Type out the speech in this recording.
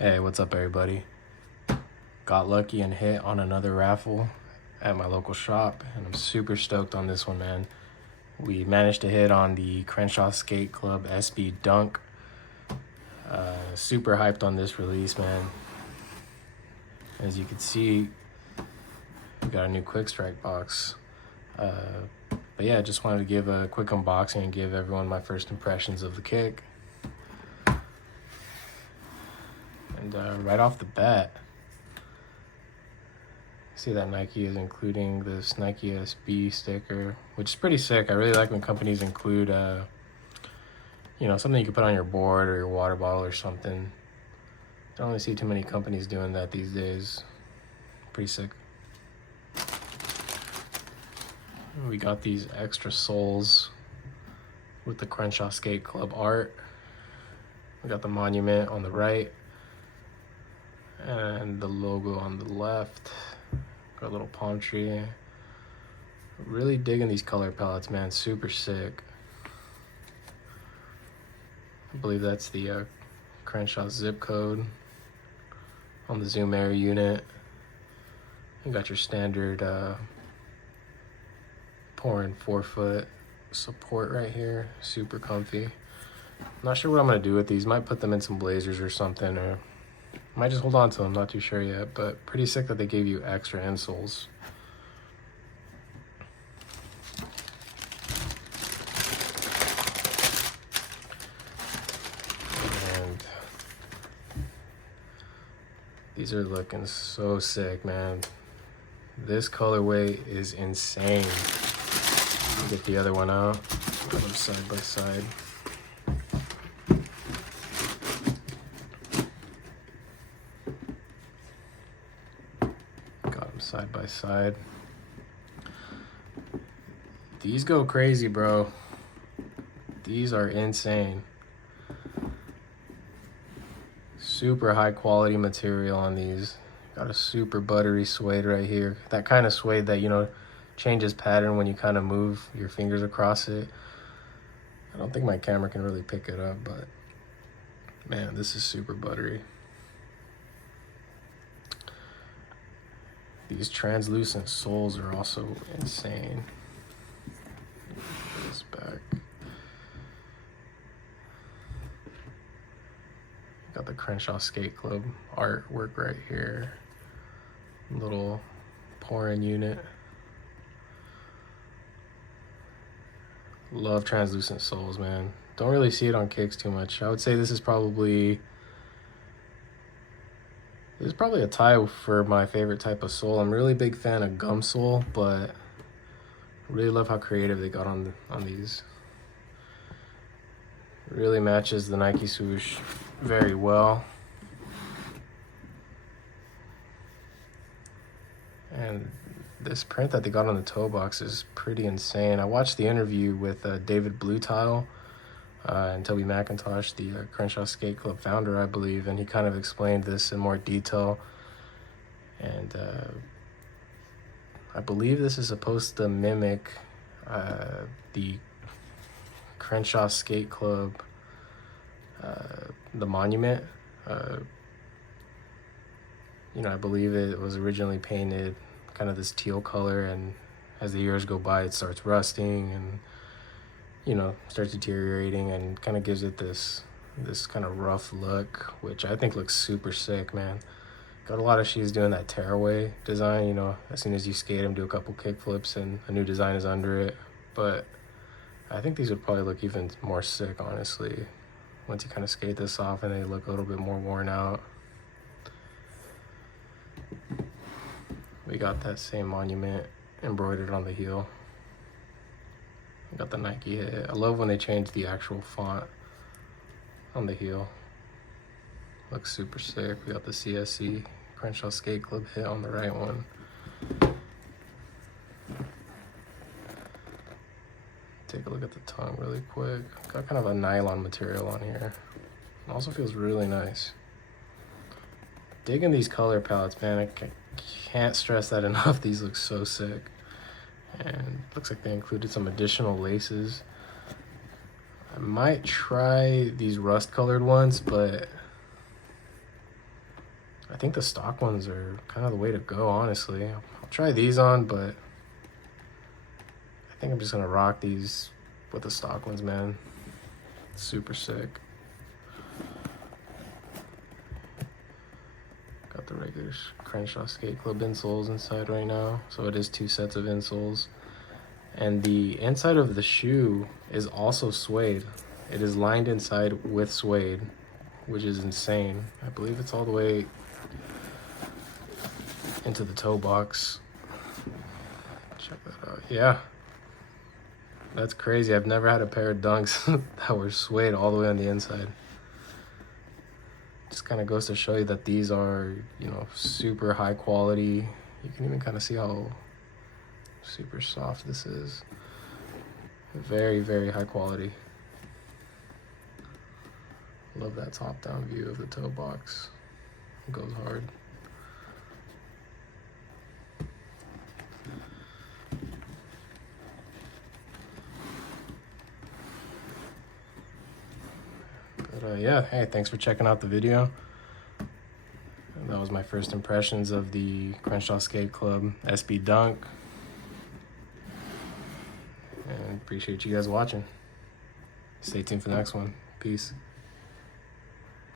Hey, what's up, everybody? Got lucky and hit on another raffle at my local shop, and I'm super stoked on this one, man. We managed to hit on the Crenshaw Skate Club SB Dunk. Super hyped on this release, man. As you can see, we got a new Quick Strike box. But yeah, just wanted to give a quick unboxing and give everyone my first impressions of the kick. And right off the bat, see that Nike is including this Nike SB sticker, which is pretty sick. I really like when companies include, something you can put on your board or your water bottle or something. Don't really see too many companies doing that these days. Pretty sick. We got these extra soles with the Crenshaw Skate Club art. We got the monument on the right and the logo on the left. Got a little palm tree. Really digging these color palettes, man. Super sick. I believe that's the Crenshaw zip code on the Zoom Air unit. You got your standard pouring 4-foot support right here. Super comfy. Not sure what I'm gonna do with these. Might put them in some blazers or something, or might just hold on to them. Not too sure yet, but pretty sick that they gave you extra insoles. And these are looking so sick, man. This colorway is insane. Get the other one out. Put them side by side. Got them side by side. These go crazy, bro. These are insane. Super high quality material on these. Got a super buttery suede right here. That kind of suede that, changes pattern when you kind of move your fingers across it. I don't think my camera can really pick it up, but man, this is super buttery. These translucent soles are also insane. Put this back. Got the Crenshaw Skate Club artwork right here. Little pouring unit. Love translucent soles, man. Don't really see it on kicks too much. I would say this is probably a tie for my favorite type of sole. I'm a really big fan of gum sole, but really love how creative they got on these. Really matches the Nike swoosh very well. And this print that they got on the toe box is pretty insane. I watched the interview with David Bluetile and Toby McIntosh, the Crenshaw Skate Club founder, I believe, and he kind of explained this in more detail. And I believe this is supposed to mimic the Crenshaw Skate Club, the monument. I believe it was originally painted kind of this teal color, and as the years go by, it starts rusting and starts deteriorating, and kind of gives it this kind of rough look, which I think looks super sick, man. Got a lot of shoes doing that tearaway design. As soon as you skate them, do a couple kick flips and a new design is under it. But I think these would probably look even more sick, honestly, once you kind of skate this off and they look a little bit more worn out. We got that same monument embroidered on the heel. We got the Nike hit. I love when they change the actual font on the heel. Looks super sick. We got the CSC, Crenshaw Skate Club hit on the right one. Take a look at the tongue really quick. Got kind of a nylon material on here. It also feels really nice. Digging these color palettes, man. I can't stress that enough. These look so sick. And looks like they included some additional laces. I might try these rust colored ones, but think the stock ones are kind of the way to go, honestly. I'll try these on, but I think I'm just gonna rock these with the stock ones, man. Super sick. Got the regular Crenshaw Skate Club insoles inside right now, so it is 2 sets of insoles. And the inside of the shoe is also suede. It is lined inside with suede, which is insane. I believe it's all the way into the toe box. Check that out. Yeah, that's crazy. I've never had a pair of Dunks that were suede all the way on the inside. Just kind of goes to show you that these are, you know, super high quality. You can even kind of see how super soft this is. Very, very high quality. Love that top down view of the toe box. It goes hard. But yeah, hey, thanks for checking out the video. And that was my first impressions of the Crenshaw Skate Club SB Dunk. And appreciate you guys watching. Stay tuned for the next one. Peace.